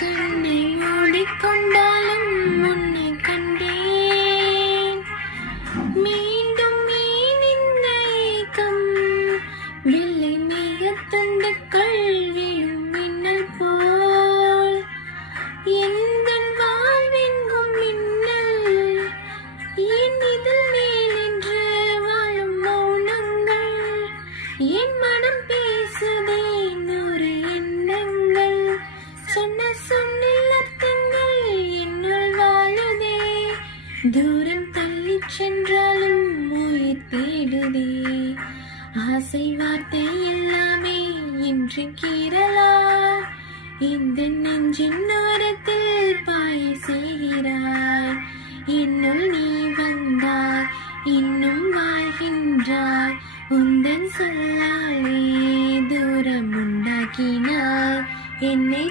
கண்ணை மூடிக்கொண்டாலும் உன்னை கண்டேன். மீண்டும் ஏன் இந்த ஏக்கம்? வெள்ளை மேகத்துண்டுக்கள் விழும் மின்னல் போல் எந்தன் வாழ்வெங்கும் மின்னல். என் இதழ் மேலென்று வாழும் மௌனங்கள், என் மனம் பேசுதே நூறு எண்ணங்கள். சொன்ன சொல்லில் அர்த்தங்கள் என்னுள் வாழுதே, தூரம் தள்ளி சென்றாலும் உயிர் தேடுதே. ஆசை வார்த்தை எல்லாமே இன்று கீறலா, இந்த நெஞ்சின் ஓரத்தில் பாய செய்கிறாய். என்னுள் நீ வந்தாய், இன்னும் வாழ்கின்றாய். உந்தன் சொல்லாலே தூரம் உண்டாக்கினாய் என்னை.